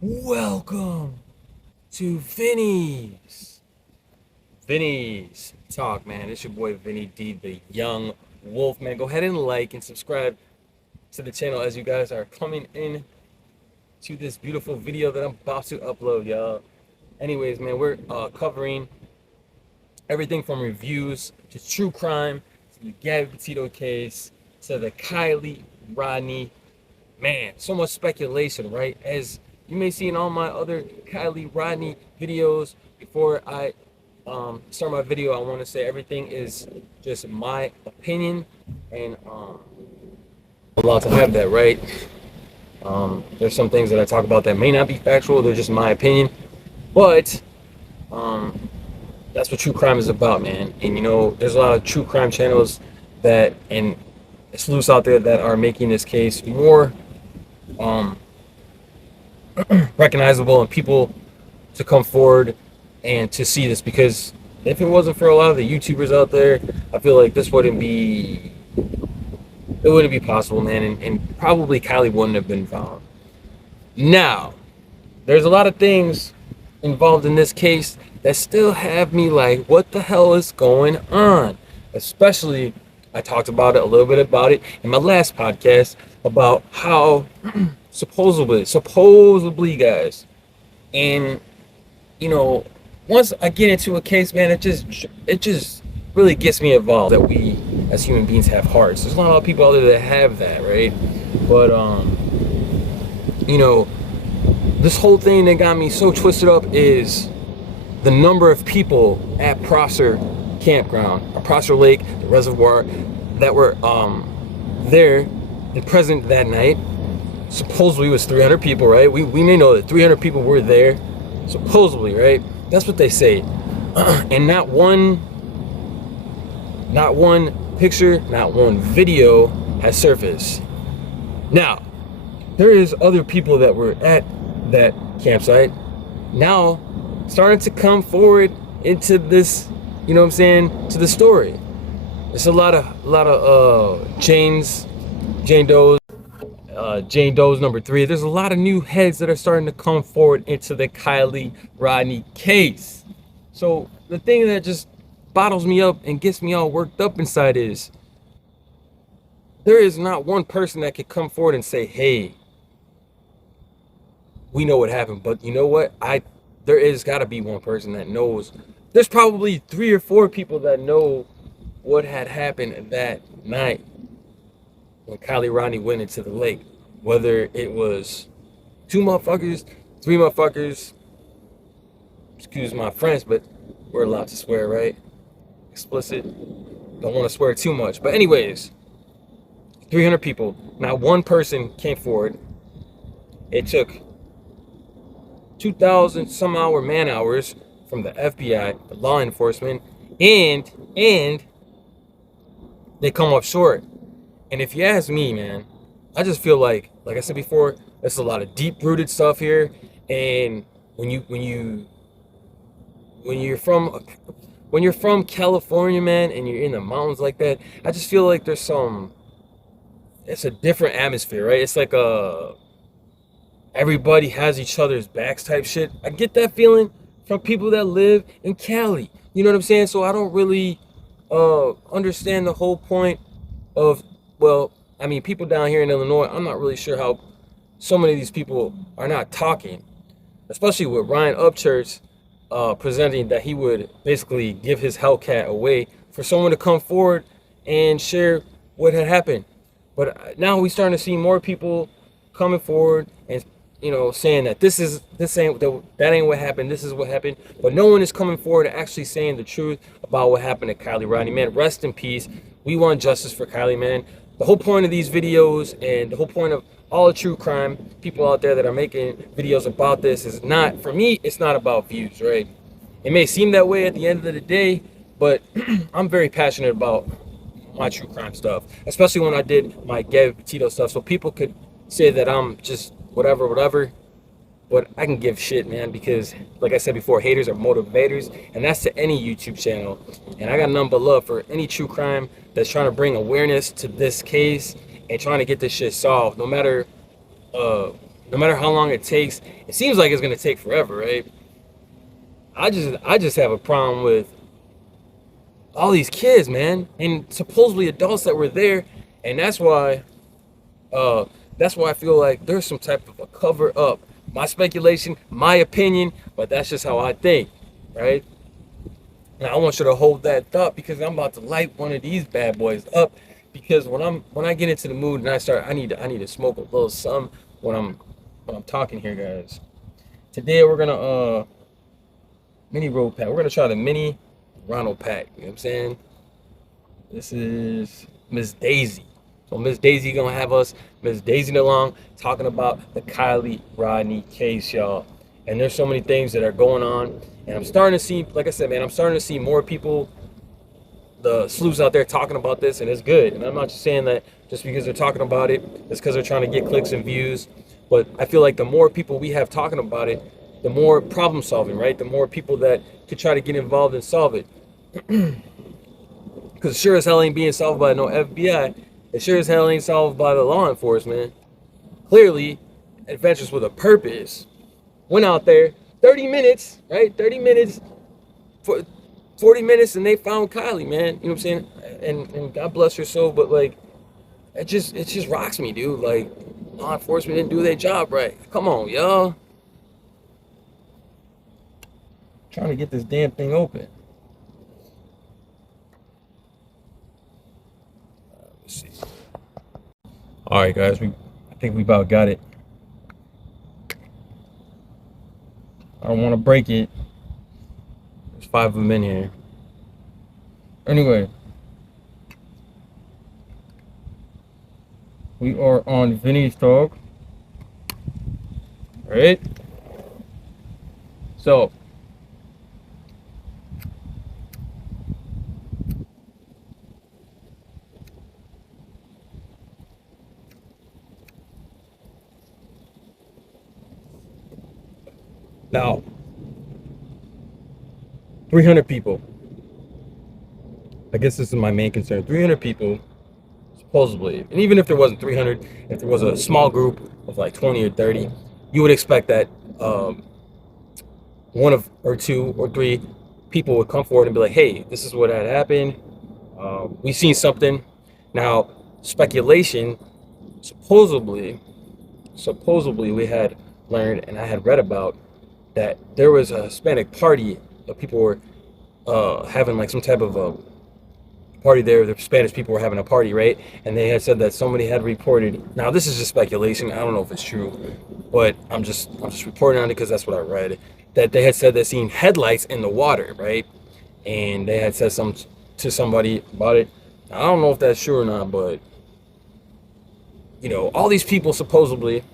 Welcome to Vinnies. Vinnies Talk, man. It's your boy Vinny D, the young wolf, man. Go ahead and like and subscribe to the channel as you guys are coming in to this beautiful video that I'm about to upload, y'all. Anyways, man, we're covering everything from reviews to true crime to the Gabby Petito case to the Kiely Rodni. Man, so much speculation, right? As you may see in all my other Kiely Rodni videos, before I start my video, I want to say everything is just my opinion, and I'm allowed to have that, right? There's some things that I talk about that may not be factual; they're just my opinion, but um, that's what true crime is about, man. And there's a lot of true crime channels that and sleuths out there that are making this case more um, recognizable and people to come forward and to see this, because if it wasn't for a lot of the YouTubers out there, I feel like this wouldn't be possible, man, and probably Kylie wouldn't have been found. Now, there's a lot of things involved in this case that still have me like, what the hell is going on? Especially, I talked about it a little bit about it in my last podcast about how supposedly, guys, and once I get into a case, man, it just really gets me involved that we as human beings have hearts. There's not a lot of people out there that have that, right? But you know, this whole thing that got me so twisted up is the number of people at Prosser campground, Prosser Lake, the reservoir, that were there and present that night. Supposedly it was 300 people, right? We may know that 300 people were there, supposedly, right? That's what they say. And not one picture, not one video has surfaced. Now, there is other people that were at that campsite now starting to come forward into this, you know what I'm saying, to the story. There's a lot of Jane Doe's, Jane Doe's number 3. There's a lot of new heads that are starting to come forward into the Kiely Rodni case. So the thing that just bottles me up and gets me all worked up inside is there is not one person that could come forward and say, hey, we know what happened. But you know what? There is got to be one person that knows. There's probably 3 or 4 people that know what had happened that night when Kiely Rodni went into the lake. Whether it was 2 motherfuckers, 3 motherfuckers, excuse my French, but we're allowed to swear, right? Explicit. Don't want to swear too much. But anyways, 300 people. Not one person came forward. It took 2,000 some hour man hours from the FBI, the law enforcement, and they come up short. And if you ask me, man, I just feel like I said before, there's a lot of deep-rooted stuff here. And when you're from California, man, and you're in the mountains like that, I just feel like it's a different atmosphere, right? It's like everybody has each other's backs type shit. I get that feeling from people that live in Cali. You know what I'm saying? So I don't really understand the whole point of, well, I mean, people down here in Illinois, I'm not really sure how so many of these people are not talking, especially with Ryan Upchurch presenting that he would basically give his Hellcat away for someone to come forward and share what had happened. But now we're starting to see more people coming forward and saying that that ain't what happened. This is what happened. But no one is coming forward and actually saying the truth about what happened to Kiely Rodni. Man, rest in peace. We want justice for Kiely, man. The whole point of these videos and the whole point of all the true crime people out there that are making videos about this is not, for me, it's not about views, right? It may seem that way at the end of the day, but I'm very passionate about my true crime stuff, especially when I did my Gabby Petito stuff, so people could say that I'm just whatever, but I can give shit, man, because like I said before, haters are motivators, and that's to any YouTube channel. And I got none but love for any true crime that's trying to bring awareness to this case and trying to get this shit solved, no matter no matter how long it takes, it seems like it's gonna take forever, right? I just have a problem with all these kids, man, and supposedly adults that were there, and uh that's why I feel like there's some type of a cover up. My speculation, my opinion, but that's just how I think, right? And I want you to hold that thought because I'm about to light one of these bad boys up. Because when I get into the mood and I need to smoke a little something when I'm talking here, guys. Today we're gonna mini road pack. We're gonna try the mini Ronald pack. You know what I'm saying? This is Miss Daisy. So Miss Daisy gonna have us, Miss Daisy along, talking about the Kiely Rodni case, y'all. And there's so many things that are going on. And I'm starting to see, like I said, man, I'm starting to see more people, the sleuths out there talking about this, and it's good. And I'm not just saying that just because they're talking about it, it's because they're trying to get clicks and views. But I feel like the more people we have talking about it, the more problem solving, right? The more people that could try to get involved and solve it. Because sure as hell ain't being solved by no FBI. It sure as hell ain't solved by the law enforcement. Clearly, Adventures with a Purpose went out there 30 minutes, right? 30 minutes, for 40 minutes, and they found Kiely, man. You know what I'm saying? And God bless her soul, but like, it just rocks me, dude. Like, law enforcement didn't do their job right. Come on, y'all. Trying to get this damn thing open. Let's see. All right, guys. I think we about got it. I don't want to break it. There's 5 of them in here. Anyway, we are on Vinnies talk. Right? So, now, 300 people. I guess this is my main concern. 300 people, supposedly. And even if there wasn't 300, if there was a small group of like 20 or 30, you would expect that one of or two or three people would come forward and be like, hey, this is what had happened. We seen something. Now, speculation, supposedly we had learned and I had read about that there was a Hispanic party that people were having like some type of a party there. The Spanish people were having a party, right? And they had said that somebody had reported. Now this is just speculation. I don't know if it's true, but I'm just reporting on it because that's what I read. That they had said they seen headlights in the water, right? And they had said something to somebody about it. I don't know if that's true or not, but you know, all these people supposedly.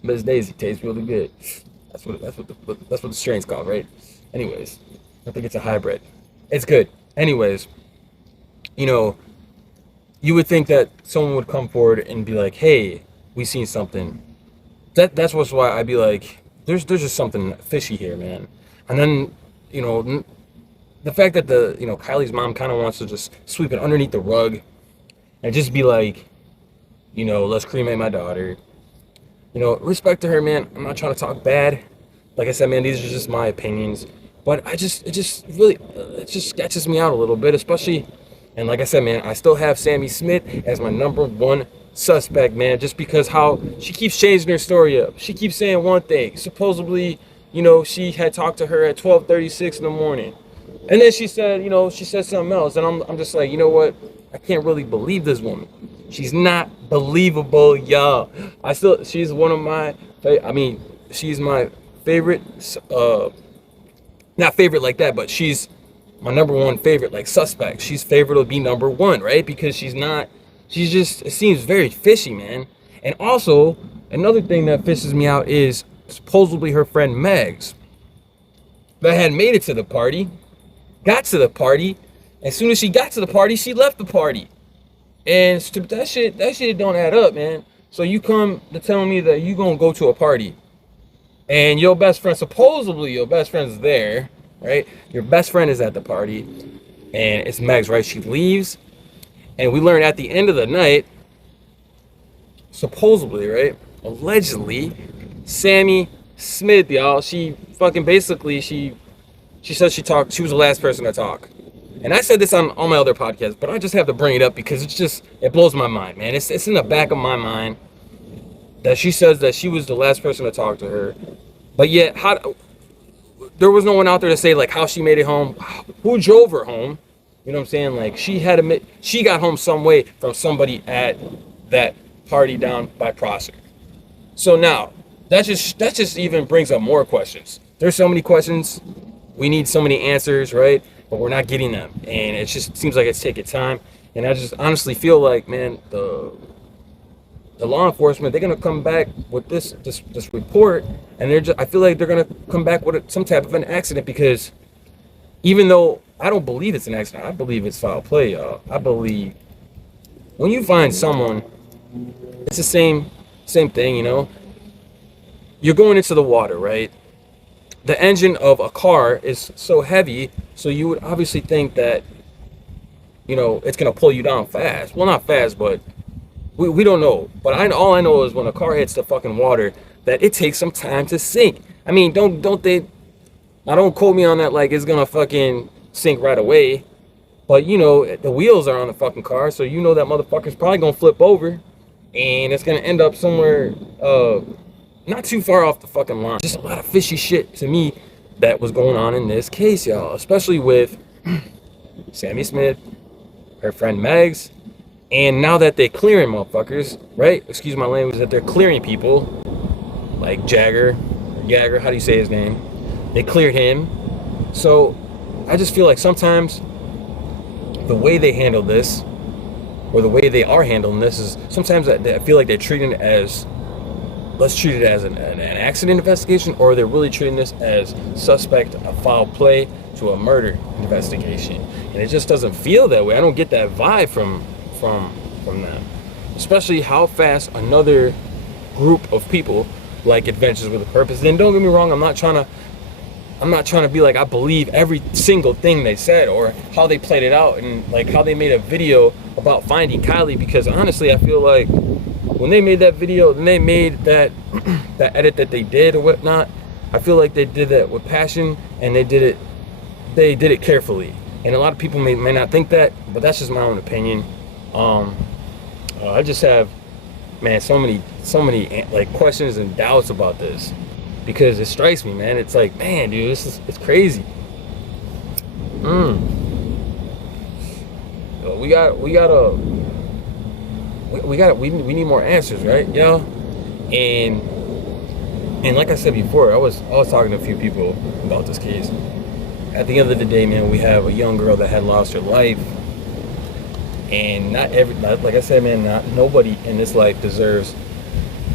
Miss Daisy tastes really good. That's what the strain's called, right? Anyways, I think it's a hybrid. It's good. Anyways, you know, you would think that someone would come forward and be like, "Hey, we seen something." That's why I'd be like, "There's just something fishy here, man." And then, you know, the fact that Kylie's mom kind of wants to just sweep it underneath the rug and just be like, you know, let's cremate my daughter. You know, respect to her, man. I'm not trying to talk bad. Like I said, man, these are just my opinions. But it just really, it just sketches me out a little bit, especially, and like I said, man, I still have Sammy Smith as my number one suspect, man, just because how she keeps changing her story up. She keeps saying one thing. Supposedly, you know, she had talked to her at 12:36 in the morning. And then she said something else. And I'm just like, you know what? I can't really believe this woman. She's not believable, y'all. She's one of my, she's my favorite, not favorite like that, but she's my number one favorite, like suspect. She's favorite to be number one, right? Because it seems very fishy, man. And also, another thing that fishes me out is supposedly her friend Megs that had made it to the party, got to the party. As soon as she got to the party, she left the party. And that shit don't add up, man. So you come to tell me that you gonna go to a party and your best friend, supposedly your best friend's there, right? Your best friend is at the party and it's Megs, right? She leaves and we learn at the end of the night, supposedly, right? Allegedly, Sammy Smith, y'all. She fucking basically she said she talked. She was the last person to talk. And I said this on all my other podcasts, but I just have to bring it up because it blows my mind, man. It's in the back of my mind that she says that she was the last person to talk to her, but yet there was no one out there to say like how she made it home, who drove her home. You know what I'm saying? Like she got home some way from somebody at that party down by Prosser. So now that just even brings up more questions. There's so many questions. We need so many answers, right? But we're not getting them, and it just seems like it's taking time. And I just honestly feel like, man, the law enforcement, they're gonna come back with this report, and I feel like they're gonna come back with some type of an accident, because even though I don't believe it's an accident, I believe it's foul play, y'all. I believe when you find someone, it's the same thing, you know. You're going into the water, right? The engine of a car is so heavy, so you would obviously think that, you know, it's gonna pull you down fast. Well, not fast, but we don't know. But all I know is when a car hits the fucking water, that it takes some time to sink. I mean, don't quote me on that like it's gonna fucking sink right away. But you know, the wheels are on the fucking car, so you know that motherfucker's probably gonna flip over, and it's gonna end up somewhere not too far off the fucking line. Just a lot of fishy shit to me that was going on in this case, y'all. Especially with Sammy Smith, her friend Megs, and now that they're clearing motherfuckers, right? Excuse my language, that they're clearing people like Jagger, how do you say his name? They cleared him. So I just feel like sometimes the way they handle this, or the way they are handling this, is sometimes I feel like they're treating it as, let's treat it as an accident investigation, or they're really treating this as suspect, a foul play to a murder investigation. And it just doesn't feel that way. I don't get that vibe from them. Especially how fast another group of people like Adventures with a Purpose. Then don't get me wrong, I'm not trying to be like I believe every single thing they said or how they played it out, and like how they made a video about finding Kiely, because honestly I feel like when they made that video and they made that edit that they did or whatnot, I feel like they did that with passion, and they did it carefully. And a lot of people may not think that, but that's just my own opinion. I just have, man, so many like questions and doubts about this, because it strikes me, man. It's like, man, dude, it's crazy. We need more answers, right, y'all? And like I said before, I was talking to a few people about this case. At the end of the day, man, we have a young girl that had lost her life, and like I said, man, nobody in this life deserves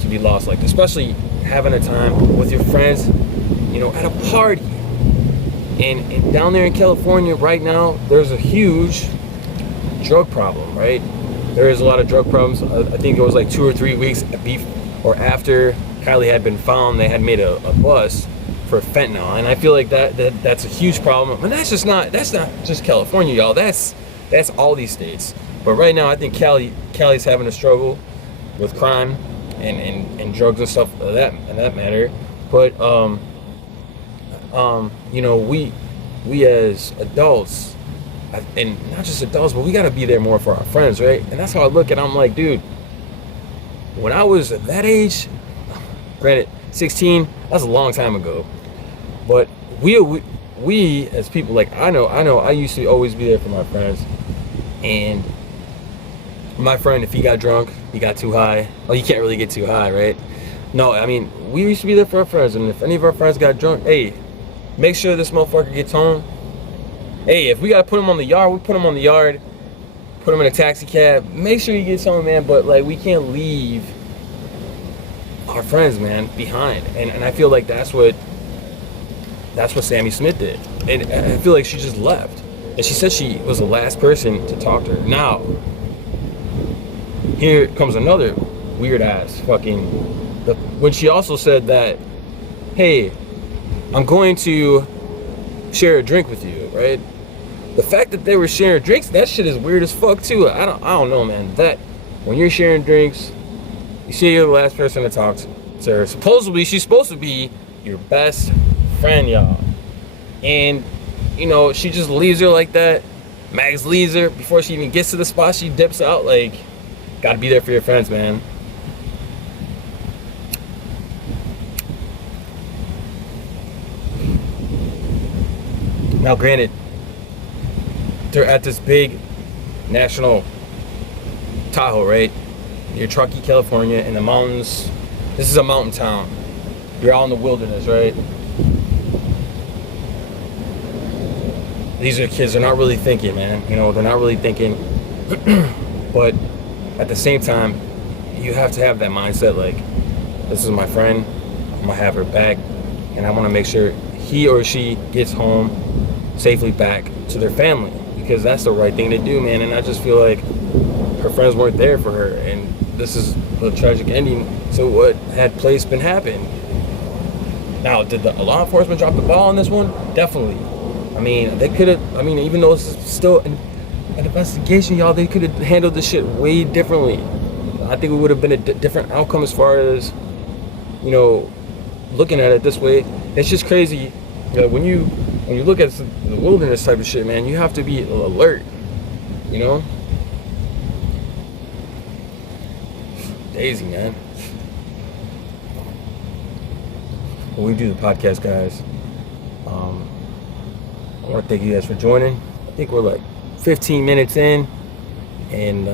to be lost like this, especially having a time with your friends, you know, at a party. And down there in California right now, there's a huge drug problem, right? There is a lot of drug problems. I think it was like 2 or 3 weeks after Kiely had been found, they had made a bust for fentanyl, and I feel like that's a huge problem. And that's not just California, y'all. That's all these states. But right now, I think Cali's having a struggle with crime and drugs and stuff of that matter. But you know, we as adults, and not just adults, but we gotta be there more for our friends, right? And that's how I look at it. I'm like, dude, when I was at that age, granted 16, that's a long time ago, but we as people, like I know I used to always be there for my friends. And my friend, if he got drunk, he got too high. Oh, you can't really get too high, right? No, I mean, we used to be there for our friends, and if any of our friends got drunk, hey, make sure this motherfucker gets home. Hey, if we gotta put him on the yard, we put him on the yard, put him in a taxi cab, make sure he gets home, man. But like, we can't leave our friends, man, behind. And I feel like that's what Sammy Smith did. And I feel like she just left. And she said she was the last person to talk to her. Now, here comes another weird ass fucking, when she also said that, hey, I'm going to share a drink with you, right? The fact that they were sharing drinks, that shit is weird as fuck too. I don't know, man. That when you're sharing drinks You see, you're the last person to talk to her. Supposedly, she's supposed to be your best friend, y'all. And, you know, she just leaves her like that. Mags leaves her before she even gets to the spot. She dips out. Like, gotta be there for your friends, man. Now, granted, they're at this big national Tahoe, right? Near Truckee, California, in the mountains. This is a mountain town. You're out in the wilderness, right? These are kids, they're not really thinking, man. You know, they're not really thinking. But at the same time, you have to have that mindset, like, this is my friend, I'm gonna have her back, and I wanna make sure he or she gets home safely back to their family, because that's the right thing to do, man. And I just feel like her friends weren't there for her, and this is a tragic ending to what had been happening. Now, did the law enforcement drop the ball on this one? Definitely. I mean, they could have, I mean, even though it's still an investigation, y'all, they could have handled this shit way differently. I think it would have been a different outcome as far as, you know, looking at it this way. It's just crazy. You know, when you look at the wilderness type of shit, man, you have to be alert, you know? Daisy, man. When we do the podcast, guys, I want to thank you guys for joining. I think we're like 15 minutes in, and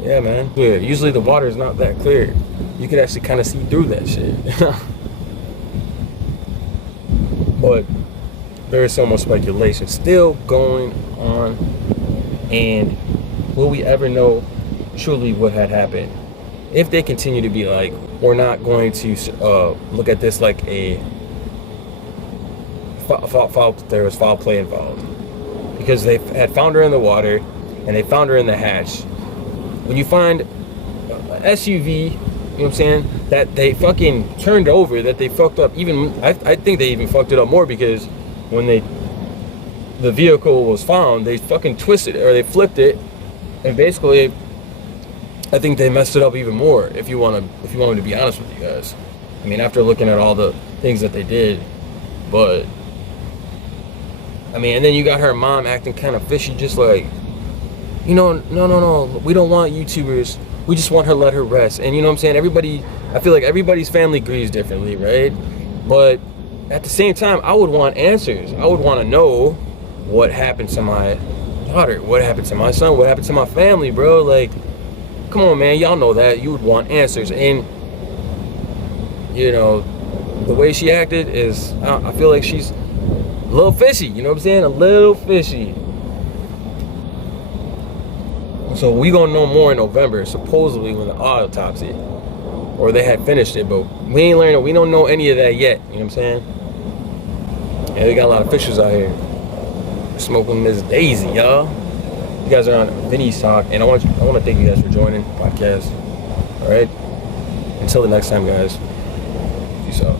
yeah, man. Yeah, usually the water is not that clear. You could actually kind of see through that shit. But there is so much speculation still going on, and will we ever know truly what had happened? If they continue to be like, we're not going to look at this like a there was foul play involved, because they had found her in the water and they found her in the hatch. When you find an SUV, you know what I'm saying, that they fucking turned over, that they fucked up, even I think they even fucked it up more, because when the vehicle was found, they fucking twisted it, or they flipped it, and basically I think they messed it up even more, if you want me to be honest with you guys. I mean, after looking at all the things that they did. But I mean, and then you got her mom acting kind of fishy, just like, you know, no, we don't want YouTubers, we just want her, let her rest. And you know what I'm saying, I feel like everybody's family grieves differently, right? But at the same time, I would want answers. I would want to know what happened to my daughter, what happened to my son, what happened to my family, bro. Like, come on, man, y'all know that. You would want answers. And you know, the way she acted is, I feel like she's a little fishy, you know what I'm saying? A little fishy. So we gonna know more in November, supposedly, when the autopsy, or they had finished it, but we don't know any of that yet, you know what I'm saying? Yeah, we got a lot of fishers out here smoking this Daisy, y'all. You guys are on Vinnies Talk, and I want to thank you guys for joining the podcast. All right, until the next time, guys. Peace out.